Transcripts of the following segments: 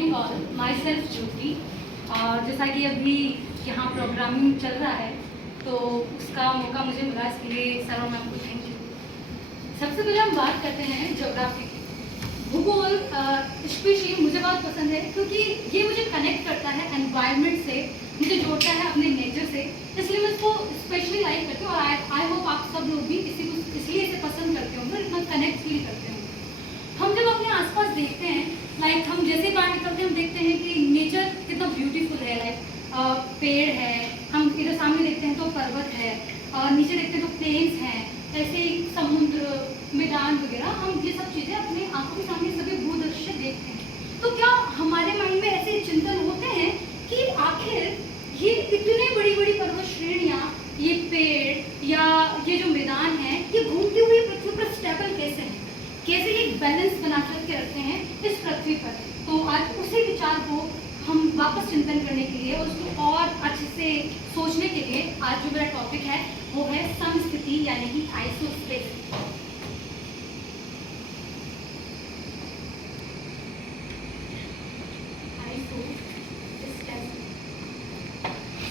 Morning all, my self ज्योति। और जैसा कि अभी यहाँ प्रोग्रामिंग चल रहा है तो उसका मौका मुझे मिला, इसके लिए सर और मैम को थैंक यू। सबसे पहले हम बात करते हैं ज्योग्राफी की। भूगोल स्पेशली मुझे बहुत पसंद है क्योंकि ये मुझे कनेक्ट करता है एनवायरनमेंट से, मुझे जोड़ता है अपने नेचर से, इसलिए मैं इसको स्पेशली लाइक करती हूँ। और आई होप आप सब लोग भी इसलिए इसे पसंद करते होंगे, इतना कनेक्ट फील करते होंगे। हम जब अपने आसपास देखते हैं, लाइक हम जैसे बाहर निकलते हैं हम देखते हैं कि नेचर कितना ब्यूटीफुल है। लाइक पेड़ है, हम इधर सामने देखते हैं तो पर्वत है, और नीचे देखते हैं तो प्लेन्स हैं, ऐसे ही समुद्र, मैदान वगैरह, हम ये सब चीज़ें अपने आंखों के सामने सभी भूदृश्य देखते हैं। तो क्या हमारे माइंड में ऐसे चिंतन होते हैं कि आखिर ये इतनी बड़ी बड़ी पर्वत श्रेणियाँ, ये पेड़ या ये जो मैदान है, ये घूमती हुई पृथ्वी पर स्टेबल कैसे हैं, कैसे ये बैलेंस बना करके रखते हैं इस पृथ्वी पर। तो आज उसी विचार को हम वापस चिंतन करने के लिए, उसको और अच्छे से सोचने के लिए आज जो मेरा टॉपिक है वो है समस्थिति यानी कि आइसोस्पेस।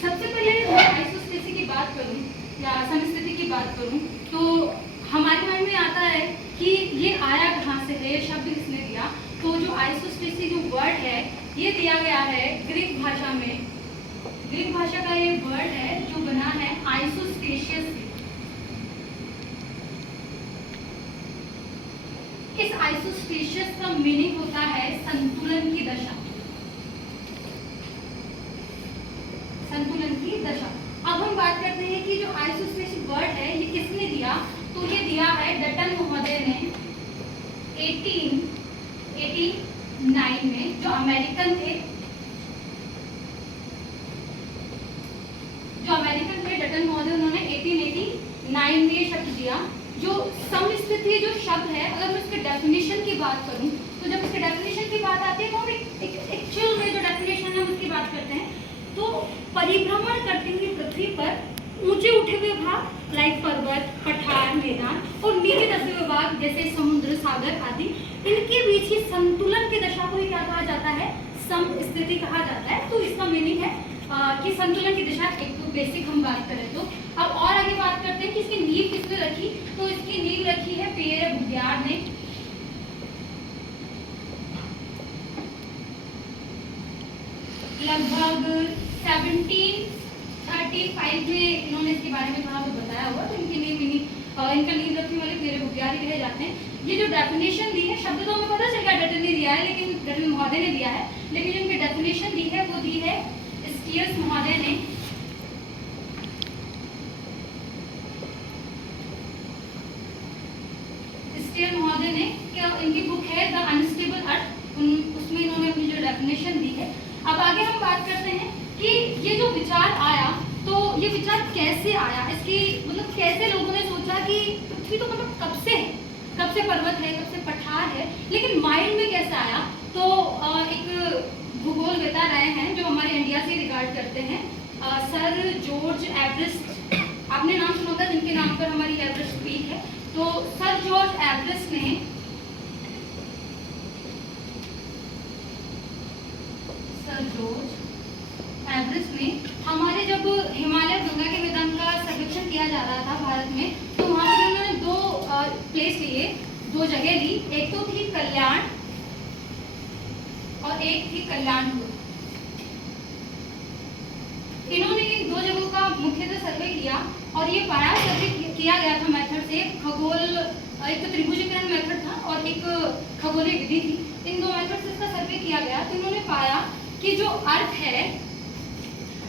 सबसे पहले मैं आइसोस्पेस की बात करूं या समस्थिति की बात करूं तो हमारे मन में आता है कि ये आया कहाँ से है, शब्द किसने दिया। तो जो आइसोस्पेस जो वर्ड है ये दिया गया है ग्रीक भाषा में। ग्रीक भाषा का ये वर्ड है जो बना है आइसोस्पेशियस से। इस आइसोस्पेशियस का मीनिंग होता है संतुलन की दशा, संतुलन की दशा। अब हम बात करते हैं कि जो आइसोस्पेशियस वर्ड है ये किसने दिया, तो ये दिया है डटन महोदय ने 1889 में, जो अमेरिकन थे, डटन महोदय, उन्होंने 1889 में ये शब्द दिया। जो समस्थिति जो शब्द है, अगर मैं इसके डेफिनेशन की बात करूं तो जब इसके डेफिनेशन की बात आती है तो हम एक चिल में जो डेफिनेशन है उसकी बात करते हैं। तो परिभ्रमण करती हुई पृथ्वी पर ऊंचे उठे हुए भाग लाइक पर्वत, पठार, मैदान, और नीचे दबे हुए भाग जैसे समुद्र, सागर आदि, इनके बीच ही संतुलन की दशा को ही क्या कहा जाता है, समस्थिति कहा जाता है। तो इसका मीनिंग है कि संतुलन की दिशा। एक तो बेसिक हम बात करें तो अब और आगे बात करते हैं कि इसकी नींव किसने रखी, तो इसकी नींव रखी है पियर बुगियार्ड ने। लगभग 1735 में इन्होंने इसके बारे में थोड़ा बताया हुआ। तो इनकी इनका नींव रखने वाले पियर बुगियार्ड ही कहे जाते हैं। ये जो डेफिनेशन दी है, शब्द तो हमें पता चल गया डटन ने दिया है, लेकिन डटन महोदय ने दिया है, लेकिन जो इनकी डेफिनेशन दी है वो दी है स्टीयर्स महोदय ने। स्टीयर महोदय ने, इनकी बुक है द अनस्टेबल अर्थ, उसमें इन्होंने अपनी जो डेफिनेशन दी है। अब आगे हम बात करते हैं कि ये जो विचार आया, तो ये विचार कैसे आया, इसकी मतलब कैसे लोगों ने सोचा कि पृथ्वी तो मतलब कब से है, कब से पर्वत है, कब से पठार है, लेकिन माइंड में कैसे आया। तो एक भूगोलवेता रहे हैं जो हमारे इंडिया से रिगार्ड करते हैं, सर जॉर्ज एवरेस्ट। आपने नाम सुना होगा, जिनके नाम पर हमारी एवरेस्ट पीक है। तो सर जॉर्ज एवरेस्ट ने हमारे जब हिमालय गंगा के मैदान का सर्वेक्षण किया जा रहा था भारत में, तो वहाँ पर उन्होंने दो प्लेस लिए, दो जगह ली। एक तो थी कल्याण और एक थी कल्याणपुर। इन्होंने इन दो जगहों का मुख्यतः सर्वे किया और ये पाया, सर्वे किया गया था मेथड से, खगोल, एक तो त्रिभुजीकरण मेथड था और एक खगोलीय विधि थी। इन दो मेथड से इसका सर्वे किया गया। तो इन्होंने पाया कि जो अर्थ है,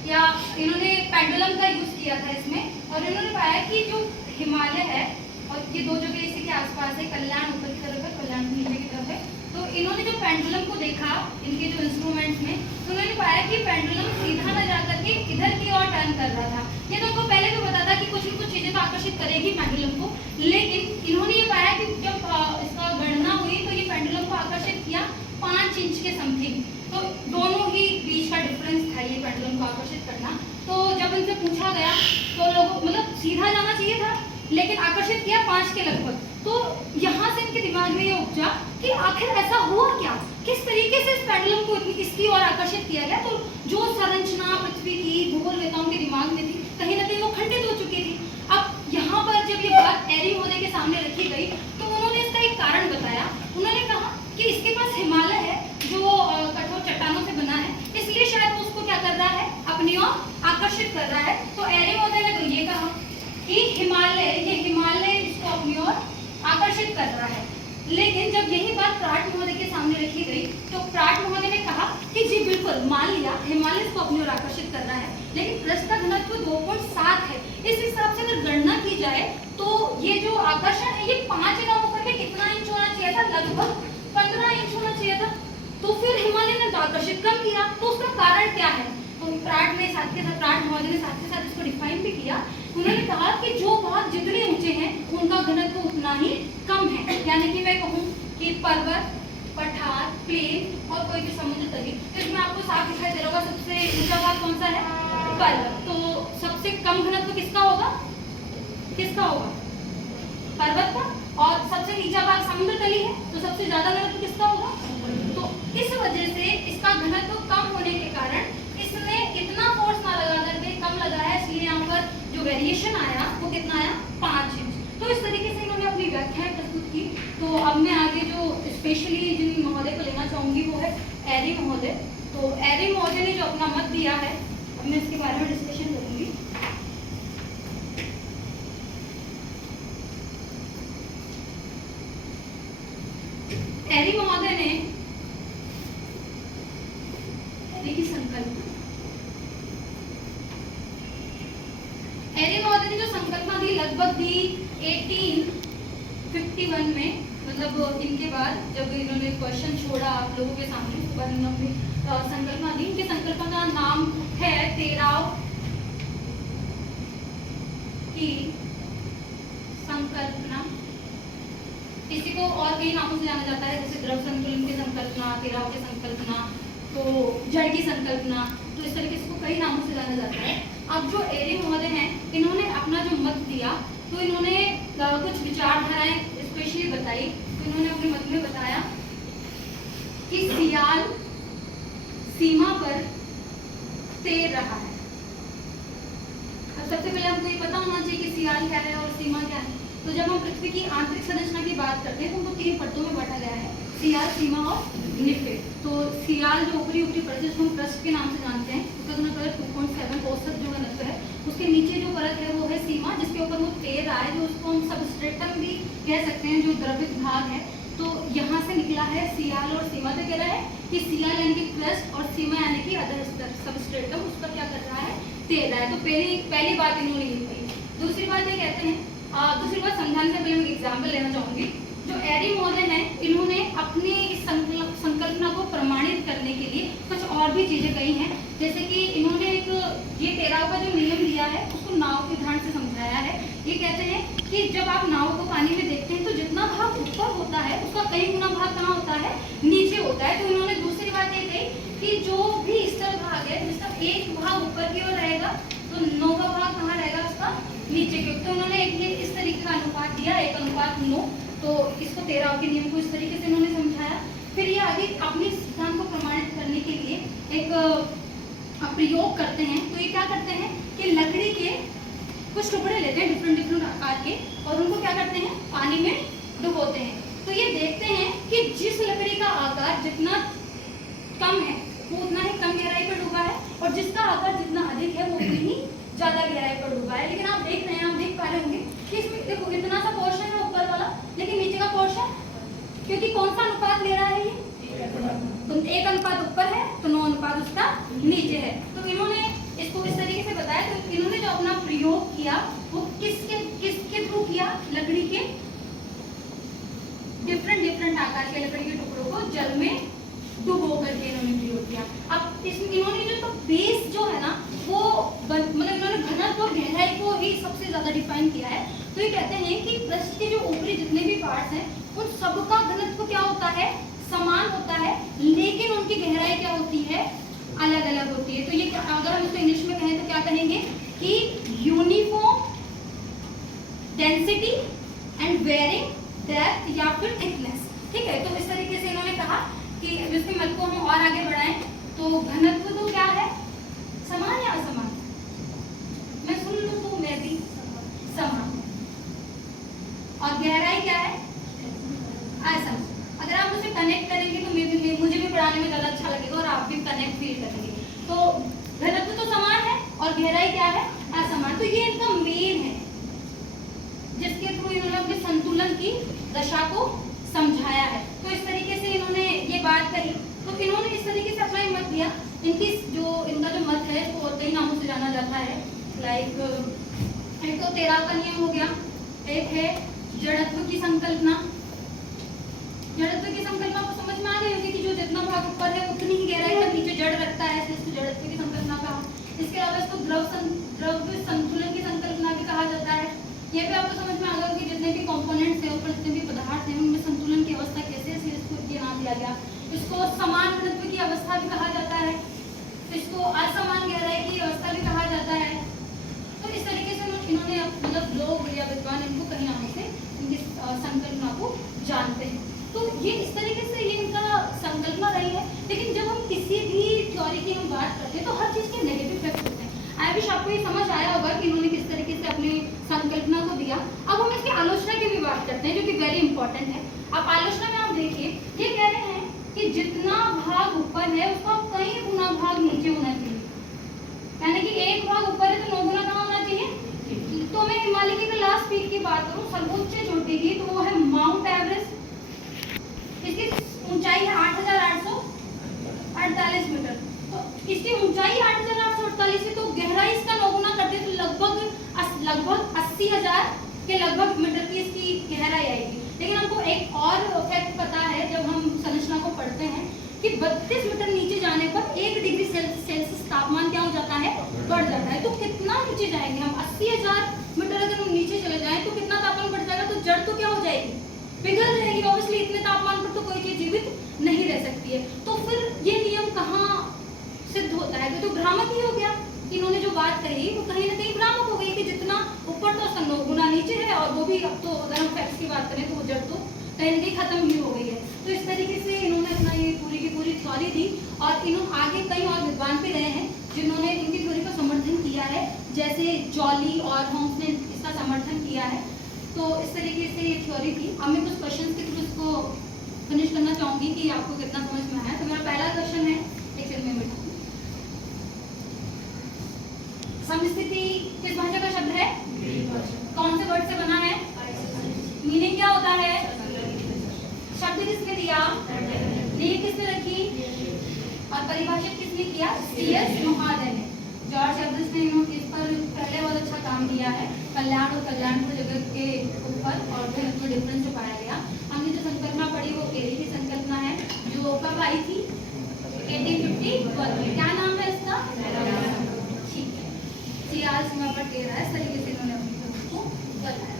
या इन्होंने पेंडुलम का यूज किया था इसमें, और इन्होंने पाया कि जो हिमालय है और ये दो जगह इसी के आसपास है, कल्याण ऊपर की तरफ है, कल्याण नीचे की तरफ है। तो इन्होंने जो पेंडुलम को देखा इनके जो इंस्ट्रूमेंट्स में, तो उन्होंने पाया कि पेंडुलम सीधा न जाकर के इधर की ओर टर्न कर रहा था। ये तो उनको पहले भी पता था कि कुछ न कुछ चीजें तो आकर्षित करेगी पेंडुलम को, लेकिन इन्होंने ये पाया कि जब इसका गणना हुई तो ये पेंडुलम को आकर्षित किया 5 इंच के समथिंग। तो दोनों ही बीच का डिफरेंस था ये पेंडुलम को आकर्षित करना। तो जब इनसे पूछा गया तो लोगों मतलब सीधा जाना चाहिए था, लेकिन आकर्षित किया 5 के लगभग। तो यहाँ से इनके दिमाग में ये उपजा कि आखिर ऐसा हुआ क्या, किस तरीके से इस पेंडुलम को इसकी ओर आकर्षित किया गया। तो जो संरचना पृथ्वी की भूगोलवेताओं के दिमाग में थी, कहीं ना कहीं वो खंडित हो चुकी थी। अब यहाँ पर जब ये बात एरी महोदय के सामने रखी गई तो उन्होंने इसका एक कारण बताया। उन्होंने कहा कि इसके पास हिमालय है जो कठोर चट्टानों से बना है, इसलिए शायद वो उसको क्या कर रहा है, अपनी ओर आकर्षित कर रहा है। तो एरी महोदय ने तो ये कहा कि ये हिमालय इसको अपनी ओर आकर्षित कर रहा है। लेकिन जब यही बात प्राट महोदय के सामने रखी गई तो प्राट महोदय ने कहा कि जी बिल्कुल, मान लिया हिमालय इसको अपनी ओर आकर्षित कर रहा है, लेकिन पृष्ठ का घनत्व 2.7 है। इस हिसाब से अगर गणना की जाए तो ये जो आकर्षण है ये 5 ना होकर के कितना इंच होना चाहिए था, लगभग 15 इंच होना चाहिए था। तो फिर हिमालय ने आकर्षित कम किया, तो उसका कारण क्या है? तो प्राट महोदय ने साथ के साथ इसको डिफाइन भी किया। उन्होंने कहा कि जो भाग जितने ऊंचे हैं उनका घनत्व उतना ही कम है। यानी कि मैं कहूँ कि पर्वत, पठार, प्लेन और कोई भी समुद्र तली, तो इसमें आपको साफ दिखाई दे रहा होगा सबसे ऊंचा भाग कौन सा है, पर्वत। तो सबसे कम घनत्व किसका होगा, पर्वत का। और सबसे नीचा भाग समुद्र तली है, तो सबसे ज्यादा घनत्व किसका होगा। तो इस वजह से इसका घनत्व कम होने के कारण इसने इतना फोर्स ना लगा करके कम लगा है, इसलिए यहाँ पर जो वेरिएशन आया वो कितना आया, 5 इंच। तो इस तरीके से इन्होंने अपनी व्याख्याएं प्रस्तुत की। तो अब मैं आगे जो स्पेशली जिन महोदय को लेना चाहूंगी वो है एरी महोदय। तो एरी महोदय ने जो अपना मत दिया है, अब मैं इसके बारे में डिस्कशन करूंगी। एरी महोदय ने एरी महोदय ने जो संकल्पना दी लगभग दी 1851 में, मतलब इनके बाद जब इन्होंने क्वेश्चन छोड़ा आप लोगों के सामने, उसके बाद इन्होंने संकल्पना दी। इनकी संकल्पना का नाम है तेराव की संकल्पना। इसी को और कई नामों से जाना जाता है, जैसे द्रव संतुलन की संकल्पना, तेराव की संकल्पना, तो जड़ की संकल्पना। तो इस तरीके से इसको कई नामों से जाना जाता है। अब जो एरी महोदय हैं, इन्होंने अपना जो मत दिया तो इन्होंने कुछ विचारधाराएं स्पेशली बताई। तो इन्होंने अपने मत में बताया कि सियाल सीमा पर तैर रहा है। अब सबसे पहले हमको ये पता होना चाहिए कि सियाल क्या है और सीमा क्या है। तो जब हम पृथ्वी की आंतरिक संरचना की बात करते हैं तो उनको 3 परतों में बांटा गया है, सियाल, सीमा और निफेड। तो सियाल जो ऊपरी परत जिसको हम पृष्ठ के नाम से जानते हैं, उसका घनत्व 2.7 औसत जो घनत्व है। उसके नीचे जो परत है वो है सीमा, जिसके ऊपर वो तैर रहा है, जो उसको हम सबस्ट्रेटम भी कह सकते हैं, जो द्रवित भाग है। तो यहाँ से निकला है सियाल और सीमा। तो कह रहा है कि सियाल यानी कि क्रस्ट और सीमा यानी कि अधर स्तर सबस्ट्रेटम, उसका क्या कर रहा है, तैर रहा है। तो पहली बात इन्होंने ये कही। दूसरी बात ये कहते हैं, दूसरी बात समझाने से पहले मैं एग्जाम्पल लेना चाहूंगी। जो एरी महोदय हैं, इन्होंने अपनी इस संकल्पना को प्रमाणित करने के लिए कुछ और भी चीजें कही हैं। जैसे कि इन्होंने एक ये तेराव का जो नियम दिया है उसको नाव के उदाहरण से समझाया है। ये कहते हैं कि जब आप नाव को पानी में देखते हैं तो जितना भाग ऊपर होता है उसका कई गुना भाग कहाँ होता है, नीचे होता है। तो इन्होंने दूसरी बात ये कही कि जो भी स्थल भाग है, जिसका एक भाग ऊपर की ओर रहेगा तो 9 का भाग कहाँ रहेगा, उसका नीचे की ओर। तो उन्होंने इस तरीके का अनुपात दिया, 1:9। तो इसको तेराव के नियम को इस तरीके से इन्होंने समझाया। फिर ये आगे अपने सिद्धांत को प्रमाणित करने के लिए एक प्रयोग करते हैं। तो ये क्या करते हैं कि लकड़ी के कुछ टुकड़े लेते हैं डिफरेंट आकार के और उनको क्या करते हैं, पानी में डुबोते हैं। तो ये देखते हैं कि जिस लकड़ी का आकार जितना कम है वो उतना ही कम गहराई पर डूबा है, और जिसका आकार जितना अधिक है वो उतनी ही ज्यादा गहराई पर डूबा है। लेकिन आप देख रहे हैं, आप देख पा रहे होंगे कि इसमें देखो इतना सा पोर्शन है ऊपर वाला, लेकिन नीचे का पोर्शन, क्योंकि कौन सा अनुपात ले रहा है ये, तो 1 अनुपात ऊपर है तो 9 अनुपात उसका नीचे है। तो इन्होंने इसको इस तरीके से बताया। तो इन्होंने जो अपना प्रयोग किया वो किसके थ्रू किया, लकड़ी के डिफरेंट आकार के लकड़ी के टुकड़ों को जल में डुबो करके इन्होंने प्रयोग किया। अब इसमें इन्होंने जो तो बेस जो है ना वो मतलब इन्होंने घनत्व और गहराई को ही सबसे ज्यादा डिफाइन किया है। तो ये कहते हैं कि पृष्ठ के जो ऊपरी जितने भी पार्ट्स हैं उन सबका घनत्व क्या होता है, समान होता है, लेकिन उनकी गहराई क्या होती है, अलग अलग होती है। तो ये अगर हम इसको इंग्लिश में कहें तो क्या कहेंगे कि uniform density and varying depth या फिर थिकनेस। ठीक है, तो इस तरीके से इन्होंने कहा कि इसके मत को हम और आगे बढ़ाएं तो घनत्व तो क्या है, समान या असमान? मैं सुन लूं तो मैं भी समान। और गहराई क्या है, असमान। अगर आप मुझे कनेक्ट करेंगे तो मुझे भी पढ़ाने में ज़्यादा अच्छा लगेगा और आप भी कनेक्ट फील करेंगे। तो घनत्व तो समान है और गहराई क्या है, असमान। तो ये इनका मेन है जिसके थ्रू इन्होंने अपने संतुलन की दशा को समझाया है। तो इस तरीके से इन्होंने ये बात कही। तो इन्होंने इस तरीके से अपना मत दिया। इनका जो मत है वो कई नामों से जाना जाता है। लाइक एक तो तेराव का नियम हो गया, एक है जड़त्व की संकल्पना। जड़त्व की संकल्पना को समझ में आ गई होगी कि जो जितना भाग ऊपर है उतनी ही गहराई तक नीचे जड़ रखता है, इसको जड़त्व की संकल्पना कहा। इसके अलावा इसको द्रव्य संतुलन की संकल्पना भी कहा जाता है। ये भी आपको समझ में आ गया कि जितने भी कंपोनेंट्स हैं ऊपर जितने भी पदार्थ हैं उनमें संतुलन की अवस्था कैसे है, इसको ये नाम दिया गया। इसको समान घनत्व की अवस्था भी कहा जाता है, इसको असमान गहराई की अवस्था भी कहा जाता है। तो इस तरीके से इन्होंने मतलब लोग या विद्वान इनको कई नामों से इनकी संकल्पना को जानते हैं। तो ये इस तरीके से ये इनका संकल्पना रही है। लेकिन जब हम किसी भी थ्योरी की हम बात करते हैं तो हर चीज़ के नेगेटिव इफेक्ट होते हैं। आई विश आपको ये समझ आया होगा कि इन्होंने किस तरीके से अपनी संकल्पना को दिया। अब हम इसकी आलोचना की भी बात करते हैं जो कि वेरी इंपॉर्टेंट है। अब आलोचना में आप देखिए, ये कह रहे हैं कि जितना भाग ऊपर है उसका कई गुना भाग नीचे होना चाहिए। यानी कि एक भाग ऊपर है तो 9 गुना कहाँ होना चाहिए। तो मैं हिमालय की लास्ट पीक की बात करूँ, सर्वोच्च चोटी की, तो वो है माउंट एवरेस्ट। इसकी ऊंचाई है 8,848 मीटर। तो इसकी ऊंचाई 8,848 है, तो गहराई इसका 9 गुना करते तो लगभग 80,000 के लगभग मीटर की इसकी गहराई आएगी। लेकिन हमको एक और फैक्ट पता है जब हम संरचना को पढ़ते हैं कि 32 मीटर नीचे जाने पर 1 डिग्री सेल्सियस तापमान क्या हो जाता है, बढ़ जाता है। तो कितना नीचे जाएंगे हम, 80,000 मीटर अगर हम नीचे चले जाएं तो कितना तापमान बढ़ जाएगा। तो जड़ तो क्या हो जाएगी, पिघल जाएगी। ऑब्वियसली इतने तापमान पर तो कोई चीज जीवित नहीं रह सकती है। तो फिर ये नियम कहाँ सिद्ध होता है, तो भ्रामक ही हो गया। इन्होंने जो बात कही वो कहीं ना कहीं भ्रामक हो गई कि जितना ऊपर तो उसका 9 गुना नीचे है, और वो भी अब तो अगर हम फैक्ट्स की बात करें तो वो जड़ तो कहीं ना कहीं खत्म ही हो गई है। तो इस तरीके से इन्होंने अपना ये पूरी की पूरी थ्योरी दी। और इन्होंने आगे कई और विद्वान भी रहे हैं जिन्होंने इनकी थ्योरी का समर्थन किया है, जैसे जॉली और होम्स ने इसका समर्थन किया है। तो इस तरीके से ये थ्योरी थी। अब मैं कुछ क्वेश्चंस के थ्रू इसको फिनिश करना चाहूँगी कि आपको कितना समझ में आया। तो मेरा पहला क्वेश्चन है, एक सेकंड में बैठा, समस्थिति किस भाषा का शब्द है, कौन से वर्ड से बना है, मीनिंग क्या होता है, शब्द किसने दिया, नींव किसने रखी, और परिभाषित किसने किया, CS महादय ने। जॉर्ज एवरेस्ट ने इस पर पहले बहुत अच्छा काम किया है, कल्याण और कल्याणपुर जगत के ऊपर, और फिर उसमें डिफरेंस जो पाया गया। हमने जो संकल्पना पढ़ी वो केरी की संकल्पना है जो कब आई थी, 1851 में। क्या नाम है इसका, ठीक है, CR सीमा पर 13 है। इस तरीके से इन्होंने अपनी को बताया।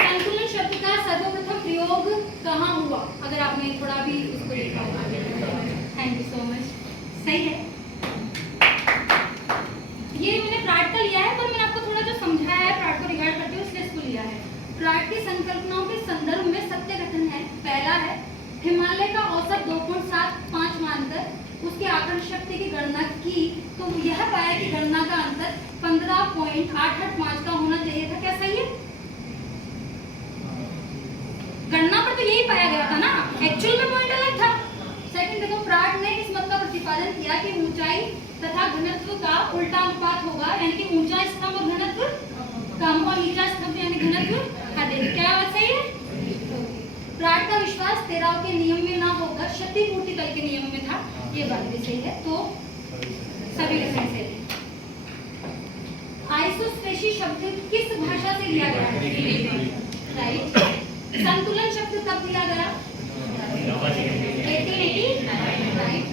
संतुलन शब्द का सर्वप्रथम प्रयोग कहाँ हुआ, अगर आपने थोड़ा भी इसको देखा होगा। थैंक यू सो मच, सही है। ये मैंने प्राट का लिया है, पर मैंने आपको थोड़ा जो समझाया है प्राट को रिगार्ड करते हुए इसलिए इसको लिया है। प्राट की संकल्पनाओं के संदर्भ में सत्य कथन है। पहला है, हिमालय का औसत 2.75 मानकर उसके आकर्षण शक्ति की गणना की तो यह पाया कि गणना का अंतर 15.885 का होना चाहिए था। क्या सही है, गणना पर तो यही पाया गया था ना, एक्चुअल में पॉइंट अलग था। सेकंड देखो, प्राट ने इस मत का प्रतिपादन किया कि ऊंचाई तथा घनत्व का उल्टा अनुपात होगा, यानी कि ऊंचा स्तंभ और घनत्व कम और नीचा स्तंभ यानी घनत्व अधिक। क्या बात सही है। प्राट का विश्वास तेराव के नियम में ना होकर क्षतिपूर्ति तल के नियम में था, ये बात भी सही है। तो सभी डिफरेंस है। आइसोस्पेसी शब्द किस भाषा से लिया गया है, राइट। संतुलन शब्द कब दिया गया, 1880, राइट।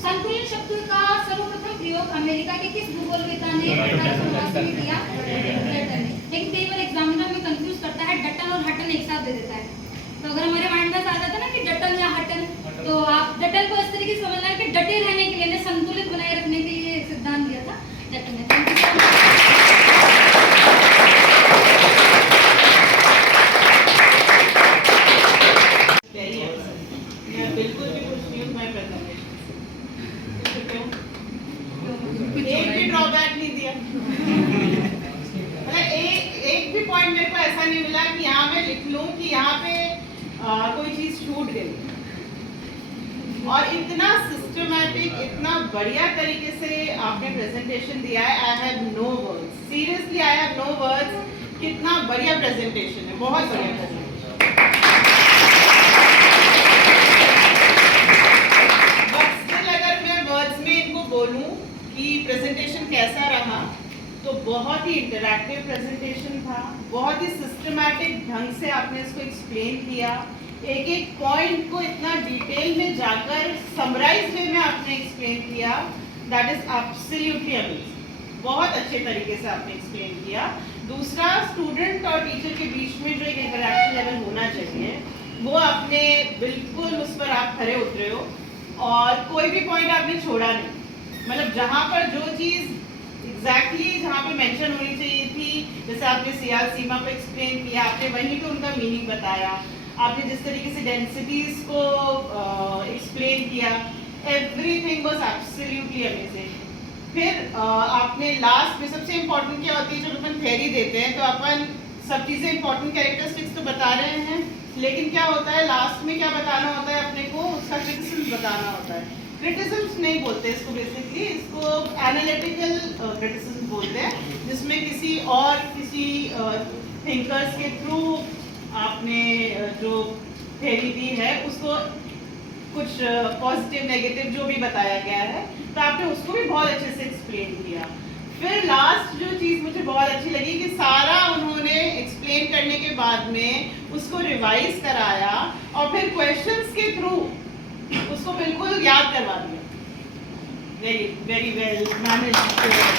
संतुलन शब्द का सर्वप्रथम प्रयोग अमेरिका के किस भूगोलवेत्ता ने 1889 में किया, डटन ने। लेकिन कई बार एग्जामिनर में कंफ्यूज करता है, डटन और हटन एक साथ दे देता है। तो अगर हमारे माइंड में आ जाता है ना कि डटन या हटन, तो आप डटन को इस तरीके से समझना है कि डटे रहने के लिए, संतुलित बनाए रखने के लिए सिद्धांत दिया था डटन ने। लिख लूं कि यहाँ पे कोई चीज छूट गई, और इतना सिस्टमैटिक, इतना बढ़िया तरीके से आपने प्रेजेंटेशन दिया है, I have no words, seriously I have no words. कितना बढ़िया प्रेजेंटेशन है, बहुत बढ़िया प्रेजेंटेशन। बट स्टिल अगर मैं वर्ड्स में इनको बोलूं कि प्रेजेंटेशन कैसा रहा, तो बहुत ही इंटरैक्टिव प्रेजेंटेशन था, बहुत ही सिस्टमैटिक ढंग से आपने इसको एक्सप्लेन किया, एक एक पॉइंट को इतना डिटेल में जाकर समराइज वे में आपने एक्सप्लेन किया, दैट इज एब्सोल्युटली अमेजिंग। बहुत अच्छे तरीके से आपने एक्सप्लेन किया। दूसरा, स्टूडेंट और टीचर के बीच में जो एक इंटरेक्शन लेवल होना चाहिए, वो आपने बिल्कुल उस पर आप खरे उतरे हो, और कोई भी पॉइंट आपने छोड़ा नहीं। मतलब जहाँ पर जो चीज़ एग्जैक्टली जहाँ पे मेंशन होनी चाहिए थी, जैसे आपने सियाल सीमा को एक्सप्लेन किया, आपने वहीं पे उनका मीनिंग बताया, आपने जिस तरीके से डेंसिटीज को एक्सप्लेन किया, एवरीथिंग वाज एब्सोल्युटली अमेजिंग। फिर आपने लास्ट में, सबसे इम्पोर्टेंट क्या होती है जब अपन थ्योरी देते हैं, तो अपन सब चीज़ें इंपॉर्टेंट कैरेक्टरिस्टिक्स तो बता रहे हैं, लेकिन क्या होता है लास्ट में, क्या बताना होता है अपने को, उसका क्रिटिसिज्म बताना होता है। क्रिटिसिज्म नहीं बोलते इसको, बेसिकली इसको एनालिटिकल क्रिटिसिज्म बोलते हैं, जिसमें किसी थिंकर्स के थ्रू आपने जो थ्योरी दी है उसको कुछ पॉजिटिव नेगेटिव जो भी बताया गया है, तो आपने उसको भी बहुत अच्छे से एक्सप्लेन किया। फिर लास्ट जो चीज़ मुझे बहुत अच्छी लगी कि सारा उन्होंने एक्सप्लेन करने के बाद में उसको रिवाइज कराया, और फिर क्वेश्चंस के थ्रू उसको बिल्कुल याद करवा दिया। Very very well managed.